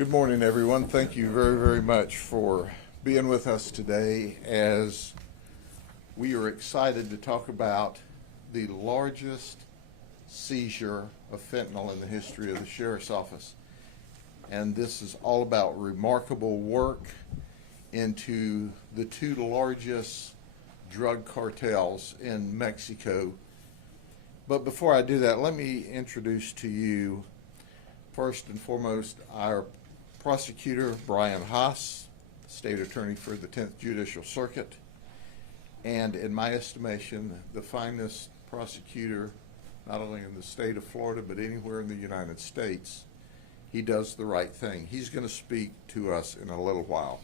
Good morning, everyone. Thank you very, very much for being with us today as we are excited to talk about the largest seizure of fentanyl in the history of the Sheriff's Office. And this is all about remarkable work into the two largest drug cartels in Mexico. But before I do that, let me introduce to you, first and foremost, our prosecutor, Brian Haas, State Attorney for the 10th Judicial Circuit, and in my estimation, the finest prosecutor, not only in the state of Florida, but anywhere in the United States. He does the right thing. He's going to speak to us in a little while.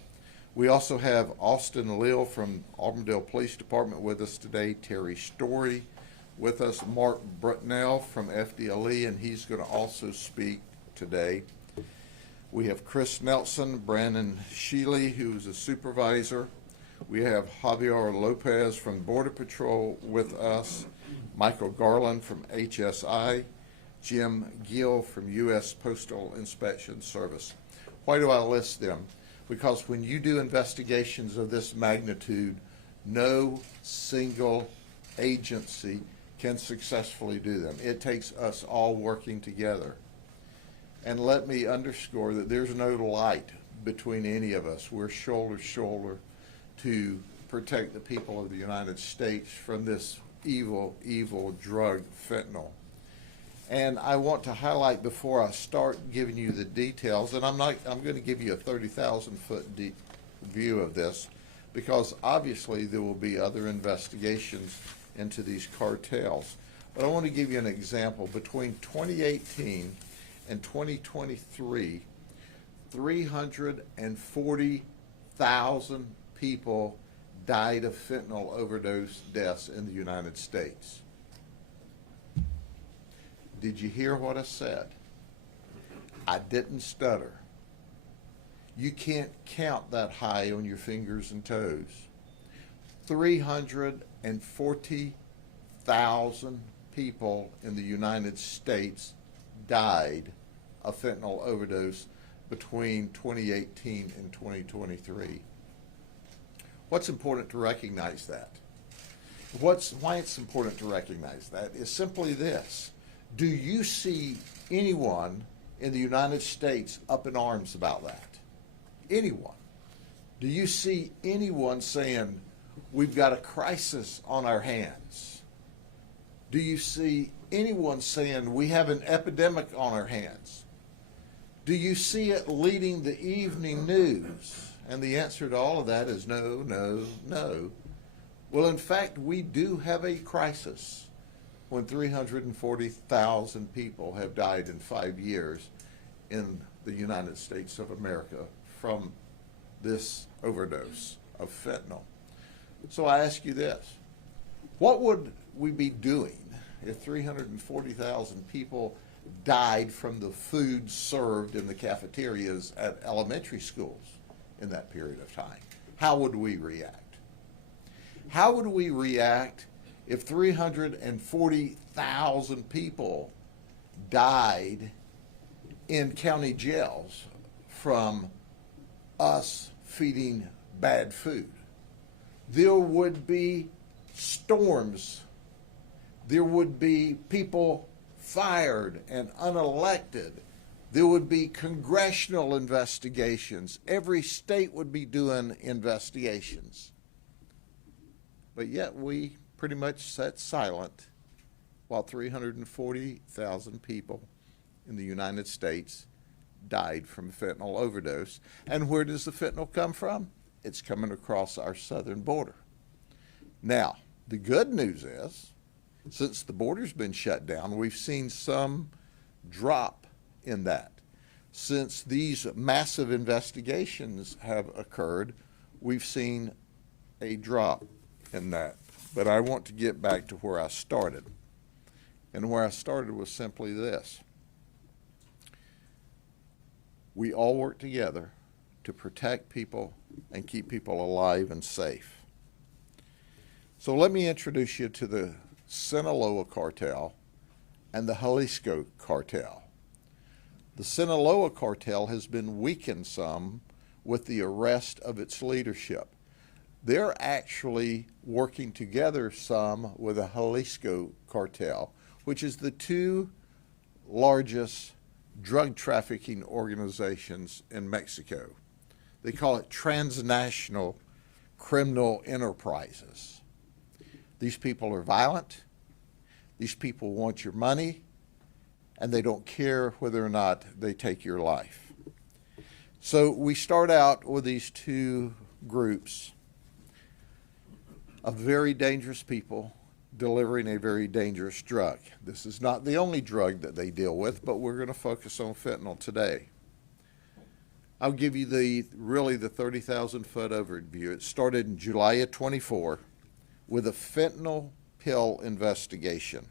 We also have Austin Leal from Auburndale Police Department with us today, Terry Story with us, Mark Brutnell from FDLE, and he's going to also speak today. We have Chris Nelson, Brandon Shealy, who's a supervisor. We have Javier Lopez from Border Patrol with us, Michael Garland from HSI, Jim Gill from U.S. Postal Inspection Service. Why do I list them? Because when you do investigations of this magnitude, no single agency can successfully do them. It takes us all working together. And let me underscore that there's no light between any of us. We're shoulder to shoulder to protect the people of the United States from this evil, evil drug, fentanyl. And I want to highlight before I start giving you the details, and I'm going to give you a 30,000-foot view of this, because obviously there will be other investigations into these cartels. But I want to give you an example. Between 2018 and 2023, 340,000 people died of fentanyl overdose deaths in the United States. Did you hear what I said? I didn't stutter. You can't count that high on your fingers and toes. 340,000 people in the United States died of fentanyl overdose between 2018 and 2023. What's important to recognize that? Why it's important to recognize that is simply this. Do you see anyone in the United States up in arms about that? Anyone? Do you see anyone saying, we've got a crisis on our hands? Do you see anyone saying, we have an epidemic on our hands? Do you see it leading the evening news? And the answer to all of that is no, no, no. Well, in fact, we do have a crisis when 340,000 people have died in 5 years in the United States of America from this overdose of fentanyl. So I ask you this, what would we be doing if 340,000 people died from the food served in the cafeterias at elementary schools in that period of time? How would we react? How would we react if 340,000 people died in county jails from us feeding bad food? There would be storms. There would be people fired and unelected. There would be congressional investigations. Every state would be doing investigations. But yet we pretty much sat silent while 340,000 people in the United States died from fentanyl overdose. And where does the fentanyl come from? It's coming across our southern border. Now, the good news is, since the border's been shut down, we've seen some drop in that. Since these massive investigations have occurred, we've seen a drop in that. But I want to get back to where I started. And where I started was simply this. We all work together to protect people and keep people alive and safe. So let me introduce you to the Sinaloa cartel and the Jalisco cartel. The Sinaloa cartel has been weakened some with the arrest of its leadership. They're actually working together some with the Jalisco cartel, which is the two largest drug trafficking organizations in Mexico. They call it transnational criminal enterprises. These people are violent. These people want your money, and they don't care whether or not they take your life. So we start out with these two groups of very dangerous people delivering a very dangerous drug. This is not the only drug that they deal with, but we're going to focus on fentanyl today. I'll give you the 30,000-foot overview. It started in July of 24 with a fentanyl pill investigation.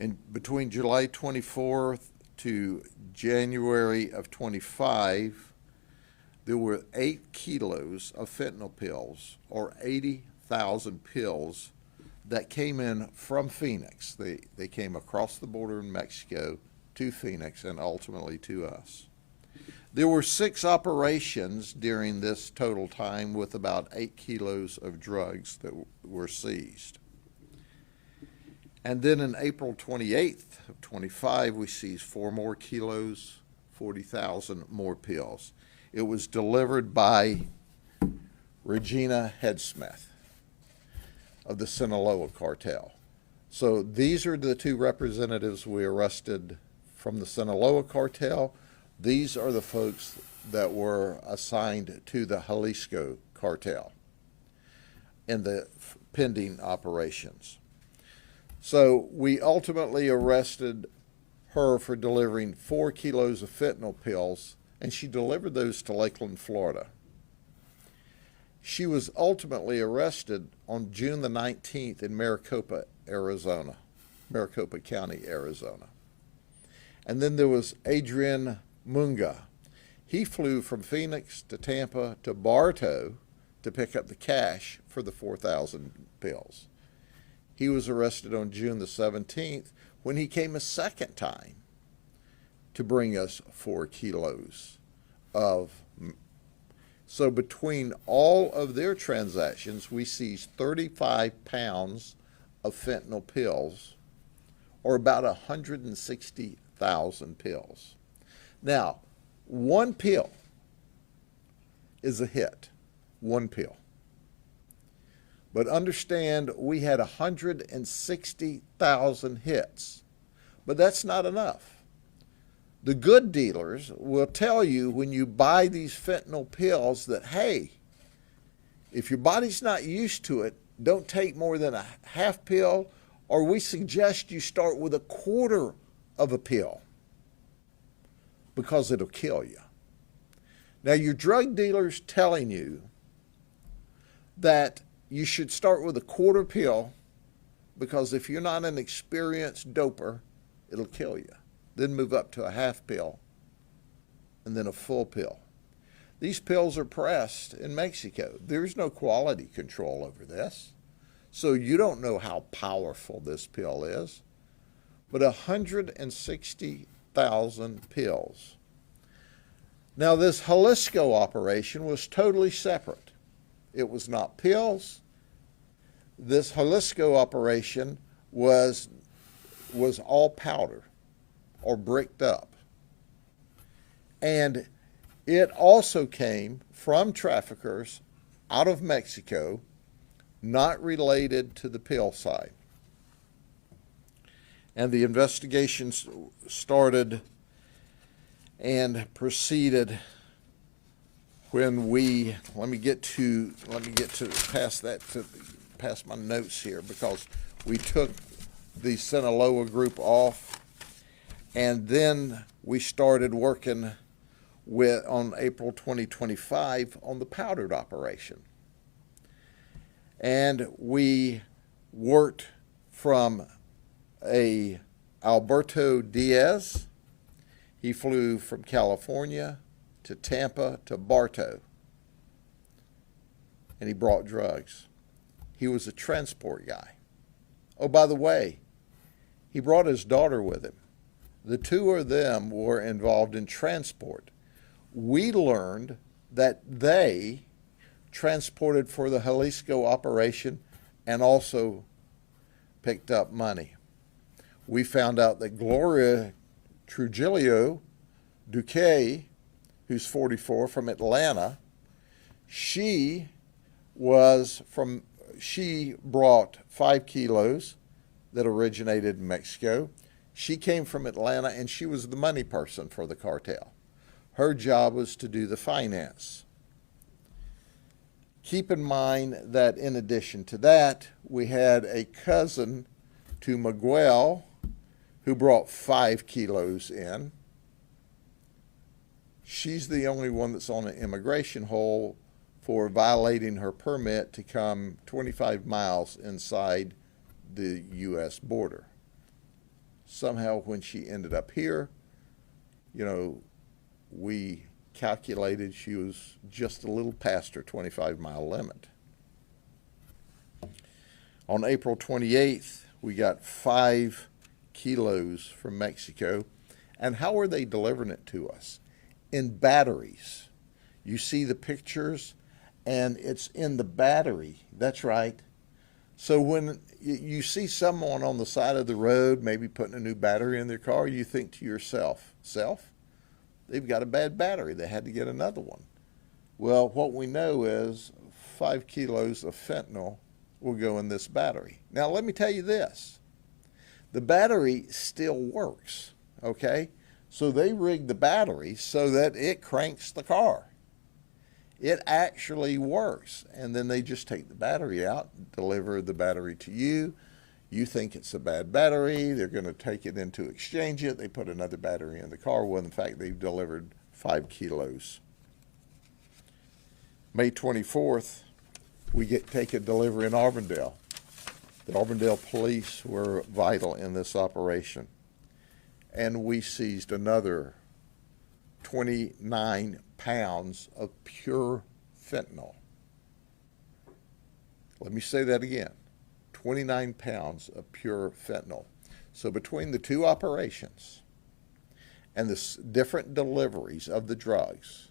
And between July 24th to January of 25, there were 8 kilos of fentanyl pills, or 80,000 pills, that came in from Phoenix. They came across the border in Mexico to Phoenix and ultimately to us. There were 6 operations during this total time with about 8 kilos of drugs that were seized. And then in April 28th of 25, we seized 4 more kilos, 40,000 more pills. It was delivered by Regina Headsmith of the Sinaloa cartel. So these are the 2 representatives we arrested from the Sinaloa cartel. These are the folks that were assigned to the Jalisco cartel in the pending operations. So we ultimately arrested her for delivering 4 kilos of fentanyl pills, and she delivered those to Lakeland, Florida. She was ultimately arrested on June the 19th in Maricopa, Arizona, Maricopa County, Arizona. And then there was Adrian Munga. He flew from Phoenix to Tampa to Bartow to pick up the cash for the 4,000 pills. He was arrested on June the 17th when he came a second time to bring us 4 kilos of. So between all of their transactions, we seized 35 pounds of fentanyl pills, or about 160,000 pills. Now, 1 pill is a hit, 1 pill. But understand, we had 160,000 hits. But that's not enough. The good dealers will tell you when you buy these fentanyl pills that, hey, if your body's not used to it, don't take more than a half pill, or we suggest you start with a quarter of a pill because it'll kill you. Now, your drug dealer's telling you that you should start with a quarter pill because if you're not an experienced doper, it'll kill you. Then move up to a half pill and then a full pill. These pills are pressed in Mexico. There's no quality control over this. So you don't know how powerful this pill is. But 160,000 pills. Now this Jalisco operation was totally separate. It was not pills. This Jalisco operation was all powder or bricked up. And it also came from traffickers out of Mexico, not related to the pill side. And the investigations started and proceeded when we, let me get to past my notes here, because we took the Sinaloa group off, and then we started working on April 2025 on the powdered operation. And we worked from Alberto Diaz. He flew from California to Tampa to Bartow, and he brought drugs. He was a transport guy. Oh, by the way, he brought his daughter with him. The two of them were involved in transport. We learned that they transported for the Jalisco operation and also picked up money. We found out that Gloria Trujillo Duque, who's 44, from Atlanta, she brought 5 kilos that originated in Mexico. She came from Atlanta, and she was the money person for the cartel. Her job was to do the finance. Keep in mind that in addition to that, we had a cousin to Miguel who brought 5 kilos in. She's the only one that's on an immigration hold for violating her permit to come 25 miles inside the U.S. border. Somehow when she ended up here, we calculated she was just a little past her 25-mile limit. On April 28th, we got 5 kilos from Mexico. And how are they delivering it to us? In batteries. You see the pictures, and it's in the battery. That's right. So when you see someone on the side of the road maybe putting a new battery in their car, you think to yourself, they've got a bad battery. They had to get another one. Well, what we know is 5 kilos of fentanyl will go in this battery. Now, let me tell you this. The battery still works, okay? So they rigged the battery so that it cranks the car. It actually works. And then they just take the battery out, deliver the battery to you. You think it's a bad battery. They're going to take it in to exchange it. They put another battery in the car. Well, in fact, they've delivered 5 kilos. May 24th, we take a delivery in Auburndale. The Auburndale police were vital in this operation. And we seized another 29 pounds of pure fentanyl. Let me say that again. 29 pounds of pure fentanyl. So between the two operations and the different deliveries of the drugs,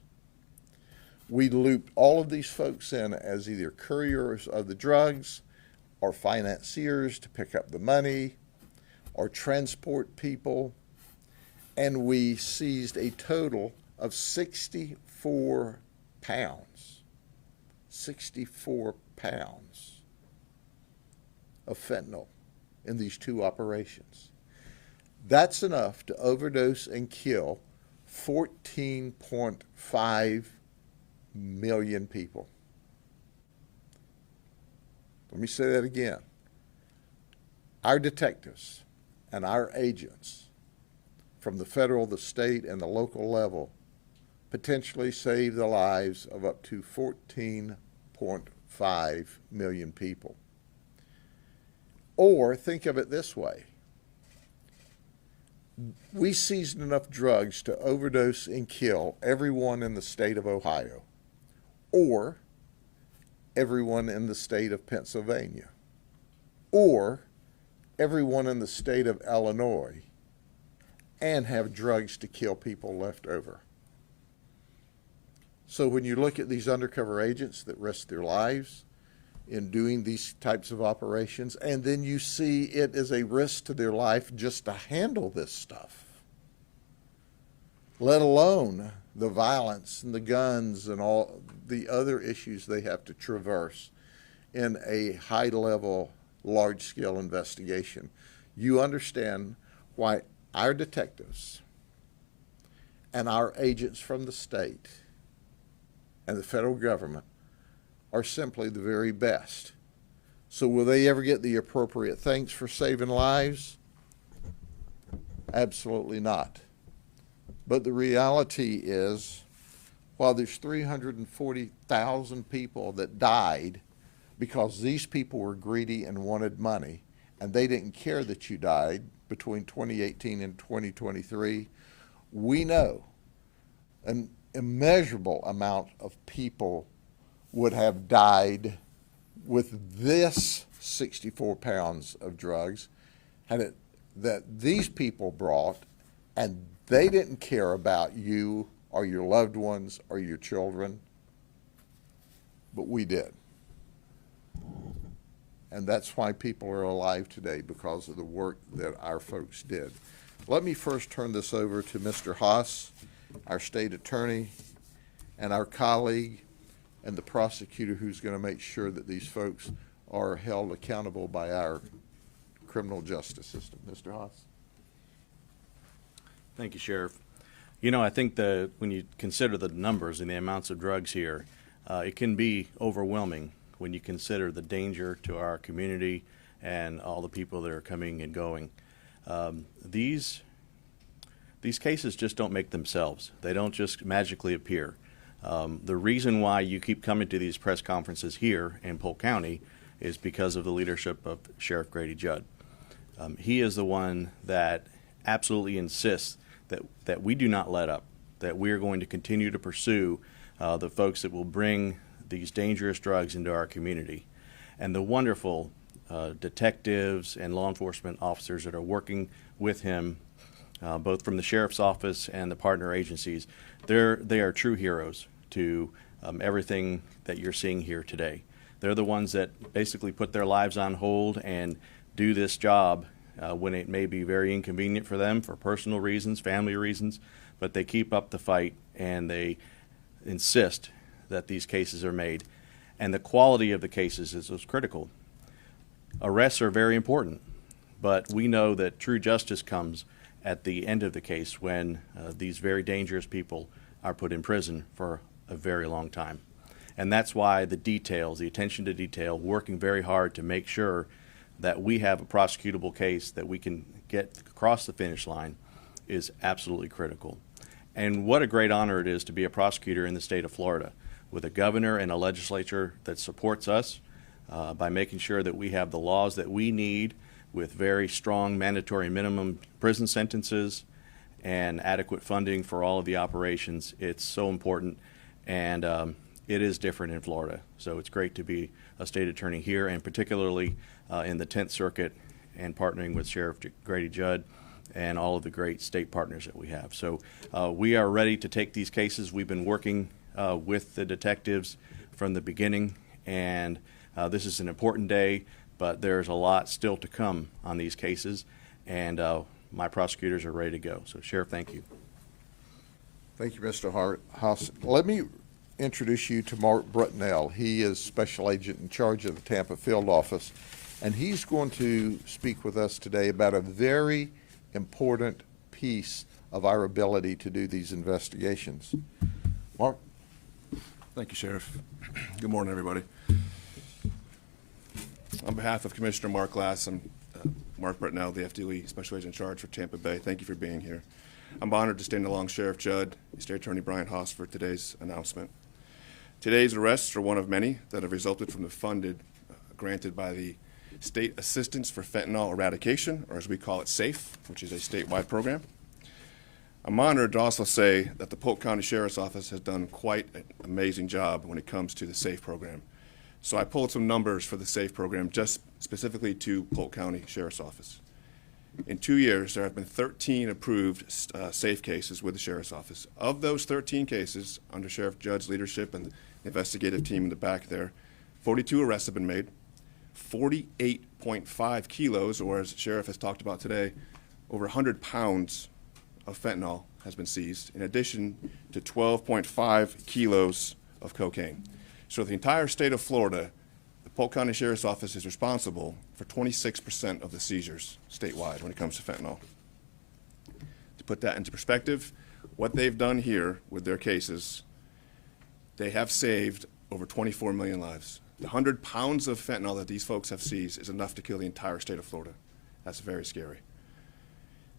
we looped all of these folks in as either couriers of the drugs or financiers to pick up the money or transport people. And we seized a total of 64 pounds. 64 pounds of fentanyl in these two operations. That's enough to overdose and kill 14.5 million people. Let me say that again. Our detectives and our agents from the federal, the state, and the local level potentially save the lives of up to 14.5 million people. Or think of it this way. We seized enough drugs to overdose and kill everyone in the state of Ohio, or everyone in the state of Pennsylvania, or everyone in the state of Illinois, and have drugs to kill people left over. So when you look at these undercover agents that risk their lives in doing these types of operations, and then you see it as a risk to their life just to handle this stuff, let alone the violence and the guns and all the other issues they have to traverse in a high-level, large-scale investigation, you understand why our detectives and our agents from the state and the federal government are simply the very best. So will they ever get the appropriate thanks for saving lives? Absolutely not. But the reality is, while there's 340,000 people that died because these people were greedy and wanted money, and they didn't care that you died between 2018 and 2023, we know an immeasurable amount of people would have died with this 64 pounds of drugs that these people brought and they didn't care about you or your loved ones or your children, but we did. And that's why people are alive today, because of the work that our folks did. Let me first turn this over to Mr. Haas, our state attorney, and our colleague and the prosecutor who's going to make sure that these folks are held accountable by our criminal justice system. Mr. Haas. Thank you, Sheriff. You know, I think that when you consider the numbers and the amounts of drugs here, it can be overwhelming when you consider the danger to our community and all the people that are coming and going. These cases just don't make themselves. They don't just magically appear. The reason why you keep coming to these press conferences here in Polk County is because of the leadership of Sheriff Grady Judd. He is the one that absolutely insists that we do not let up, that we are going to continue to pursue the folks that will bring these dangerous drugs into our community. And the wonderful detectives and law enforcement officers that are working with him, both from the sheriff's office and the partner agencies, they are true heroes to everything that you're seeing here today. They're the ones that basically put their lives on hold and do this job when it may be very inconvenient for them for personal reasons, family reasons, but they keep up the fight and they insist that these cases are made. And the quality of the cases is critical. Arrests are very important, but we know that true justice comes at the end of the case when these very dangerous people are put in prison for a very long time. And that's why the details, the attention to detail, working very hard to make sure that we have a prosecutable case that we can get across the finish line is absolutely critical. And what a great honor it is to be a prosecutor in the state of Florida with a governor and a legislature that supports us by making sure that we have the laws that we need with very strong mandatory minimum prison sentences and adequate funding for all of the operations. It's so important, and it is different in Florida. So it's great to be a state attorney here, and particularly in the 10th Circuit, and partnering with Sheriff Grady Judd and all of the great state partners that we have. So we are ready to take these cases. We've been working with the detectives from the beginning, and this is an important day, but there's a lot still to come on these cases, and my prosecutors are ready to go. So, Sheriff, thank you. Thank you, Mr. Haas. Let me introduce you to Mark Brutnell. He is Special Agent in charge of the Tampa Field Office, and he's going to speak with us today about a very important piece of our ability to do these investigations. Mark? Thank you, Sheriff. Good morning, everybody. On behalf of Commissioner Mark Glass, I'm Mark Brutnell, the FDLE Special Agent in charge for Tampa Bay. Thank you for being here. I'm honored to stand along Sheriff Judd, State Attorney Brian Haas for today's announcement. Today's arrests are one of many that have resulted from the funded granted by the State Assistance for Fentanyl Eradication, or as we call it, SAFE, which is a statewide program. I'm honored to also say that the Polk County Sheriff's Office has done quite an amazing job when it comes to the SAFE program. So I pulled some numbers for the SAFE program just specifically to Polk County Sheriff's Office. In 2 years, there have been 13 approved SAFE cases with the Sheriff's Office. Of those 13 cases, under Sheriff Judd's leadership and the investigative team in the back there, 42 arrests have been made, 48.5 kilos, or as Sheriff has talked about today, over 100 pounds of fentanyl has been seized, in addition to 12.5 kilos of cocaine. So the entire state of Florida, the Polk County Sheriff's Office is responsible for 26% of the seizures statewide when it comes to fentanyl. To put that into perspective, what they've done here with their cases, they have saved over 24 million lives. The 100 pounds of fentanyl that these folks have seized is enough to kill the entire state of Florida. That's very scary.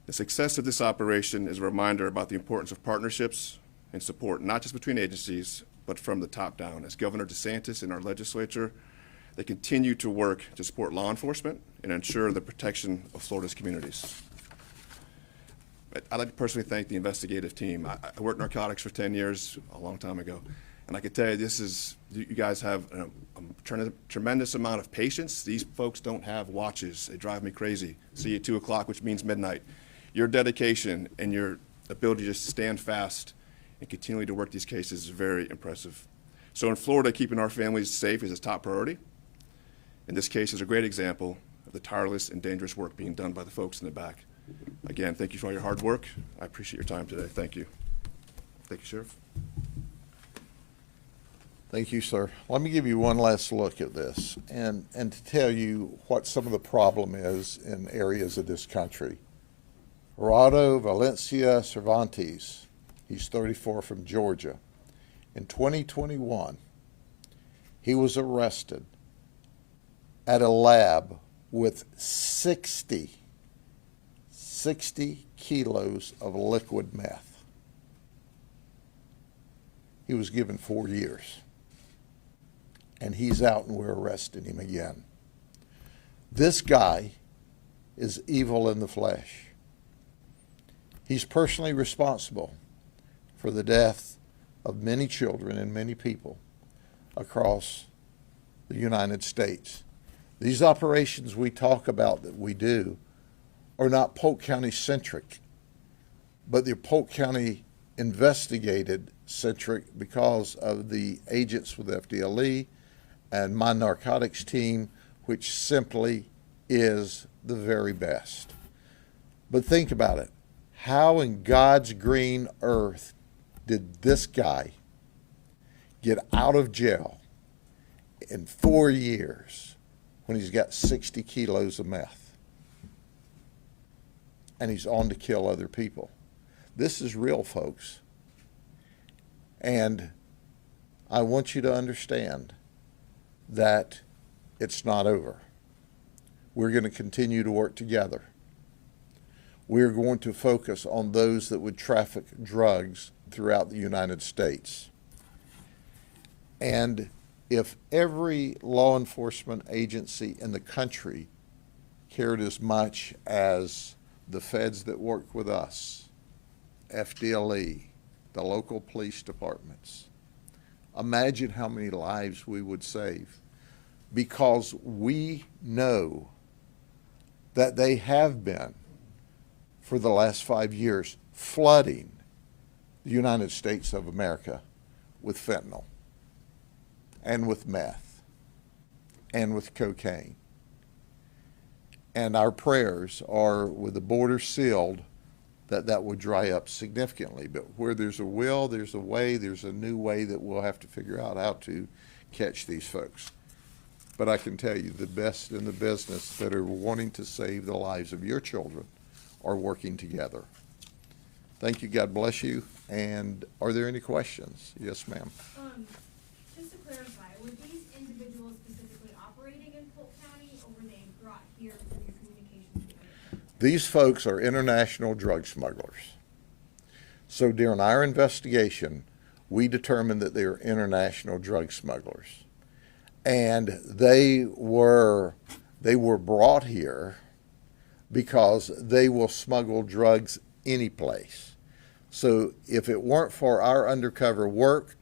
The success of this operation is a reminder about the importance of partnerships and support, not just between agencies, but from the top down. As Governor DeSantis and our legislature, they continue to work to support law enforcement and ensure the protection of Florida's communities. I'd like to personally thank the investigative team. I worked narcotics for 10 years, a long time ago, and I can tell you you guys have a tremendous amount of patience. These folks don't have watches. They drive me crazy. See you at 2 o'clock, which means midnight. Your dedication and your ability to stand fast and continually to work these cases is very impressive. So in Florida, keeping our families safe is a top priority. And this case is a great example of the tireless and dangerous work being done by the folks in the back. Again, thank you for all your hard work. I appreciate your time today. Thank you. Thank you, Sheriff. Thank you, sir. Let me give you one last look at this and to tell you what some of the problem is in areas of this country. Gerardo Valencia Cervantes, he's 34 from Georgia. In 2021, he was arrested at a lab with 60 kilos of liquid meth. He was given 4 years. And he's out and we're arresting him again. This guy is evil in the flesh. He's personally responsible for the death of many children and many people across the United States. These operations we talk about that we do are not Polk County centric, but they're Polk County investigated centric because of the agents with FDLE and my narcotics team, which simply is the very best. But think about it. How in God's green earth did this guy get out of jail in 4 years when he's got 60 kilos of meth? And he's on to kill other people. This is real, folks. And I want you to understand that it's not over. We're going to continue to work together. We're going to focus on those that would traffic drugs throughout the United States. And if every law enforcement agency in the country cared as much as the feds that work with us, FDLE, the local police departments, imagine how many lives we would save, because we know that they have been, for the last 5 years, flooding the United States of America with fentanyl and with meth and with cocaine. And our prayers are, with the border sealed, that would dry up significantly. But where there's a will, there's a way, there's a new way that we'll have to figure out how to catch these folks. But I can tell you, the best in the business that are wanting to save the lives of your children are working together. Thank you. God bless you. And are there any questions? Yes, ma'am. Just to clarify, were these individuals specifically operating in Polk County, or were they brought here through your communications? These folks are international drug smugglers. So during our investigation, we determined that they are international drug smugglers. And they were brought here because they will smuggle drugs any place. So if it weren't for our undercover work,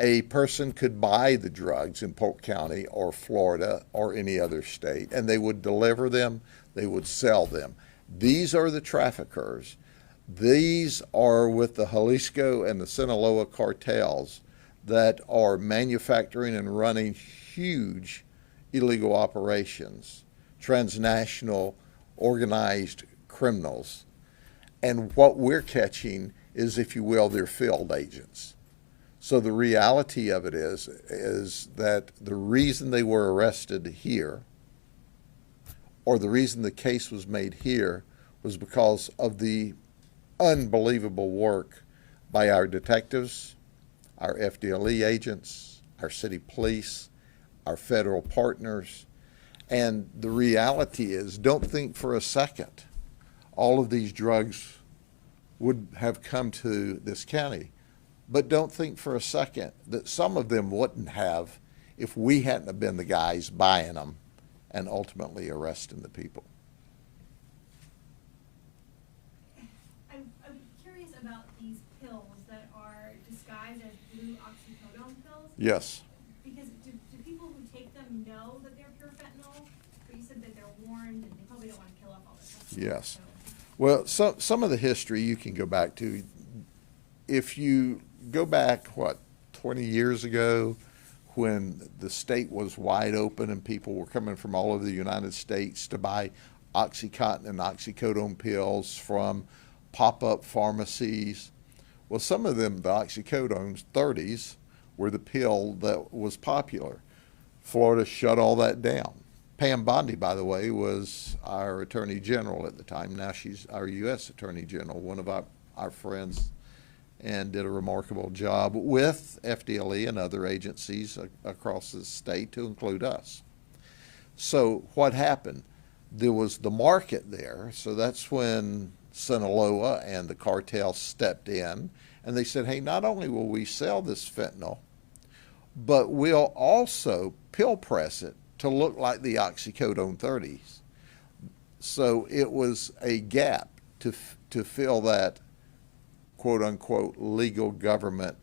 a person could buy the drugs in Polk County or Florida or any other state, and they would deliver them, they would sell them. These are the traffickers. These are with the Jalisco and the Sinaloa cartels that are manufacturing and running huge illegal operations, transnational organized criminals. And what we're catching is, if you will, their field agents. So the reality of it is that the reason they were arrested here, or the reason the case was made here, was because of the unbelievable work by our detectives, our FDLE agents, our city police, our federal partners. And the reality is, don't think for a second all of these drugs would have come to this county. But don't think for a second that some of them wouldn't have if we hadn't have been the guys buying them and ultimately arresting the people. I'm curious about these pills that are disguised as blue oxycodone pills. Yes. Because do people who take them know that they're pure fentanyl? But you said that they're warned and they probably don't want to kill off all the customers. Yes. So. Well, some of the history you can go back to. If you go back, 20 years ago, when the state was wide open and people were coming from all over the United States to buy OxyContin and oxycodone pills from pop-up pharmacies. Well, some of them, the oxycodones, 30s, were the pill that was popular. Florida shut all that down. Pam Bondi, by the way, was our Attorney General at the time. Now she's our U.S. Attorney General, one of our friends, and did a remarkable job with FDLE and other agencies across the state, to include us. So what happened? There was the market there, so that's when Sinaloa and the cartel stepped in, and they said, hey, not only will we sell this fentanyl, but we'll also pill press it to look like the oxycodone 30s. So it was a gap to fill that quote-unquote legal government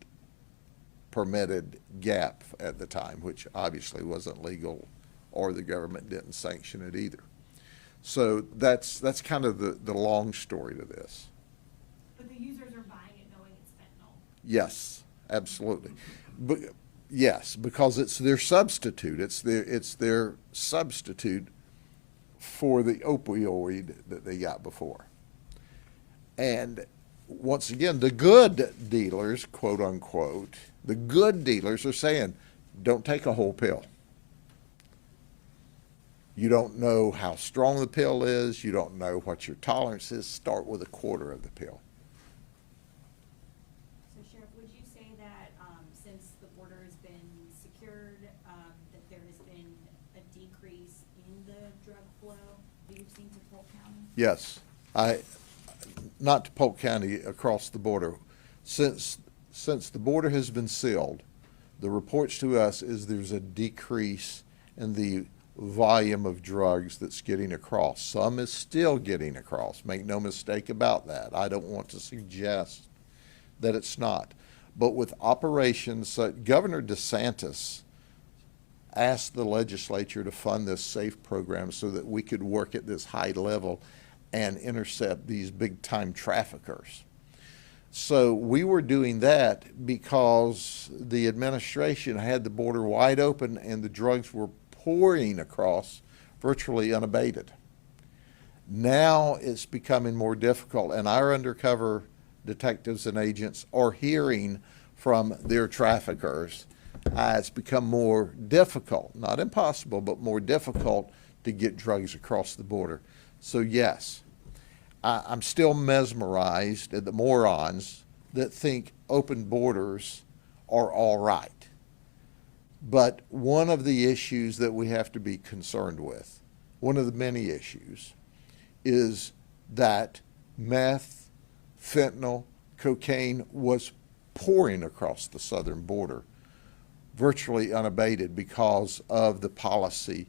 permitted gap at the time, which obviously wasn't legal, or the government didn't sanction it either. So that's kind of the long story to this. But the users are buying it knowing it's fentanyl. Yes, absolutely. But yes, because it's their substitute. It's their substitute for the opioid that they got before. And once again, the good dealers, quote unquote, the good dealers are saying, don't take a whole pill. You don't know how strong the pill is. You don't know what your tolerance is. Start with a quarter of the pill. So Sheriff, would you say that since the border has been secured, that there has been a decrease in the drug flow that you've seen to Polk County? Yes, not to Polk County, across the border. Since the border has been sealed, the reports to us is there's a decrease in the volume of drugs that's getting across. Some is still getting across. Make no mistake about that. I don't want to suggest that it's not. But with operations, Governor DeSantis asked the legislature to fund this SAFE program so that we could work at this high level and intercept these big-time traffickers. So we were doing that because the administration had the border wide open and the drugs were pouring across virtually unabated. Now it's becoming more difficult, and our undercover detectives and agents are hearing from their traffickers. It's become more difficult, not impossible, but more difficult to get drugs across the border. So yes, I'm still mesmerized at the morons that think open borders are all right. But one of the issues that we have to be concerned with, one of the many issues, is that meth, fentanyl, cocaine was pouring across the southern border, virtually unabated, because of the policy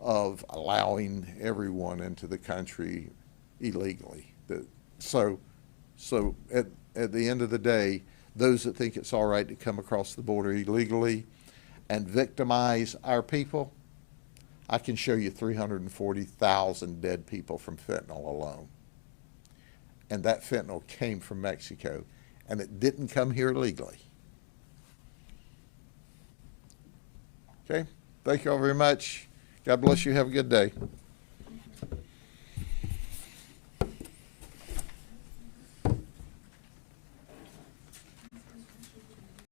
of allowing everyone into the country illegally. So at the end of the day, those that think it's all right to come across the border illegally and victimize our people, I can show you 340,000 dead people from fentanyl alone. And that fentanyl came from Mexico, and it didn't come here legally. Okay, thank you all very much. God bless you. Have a good day.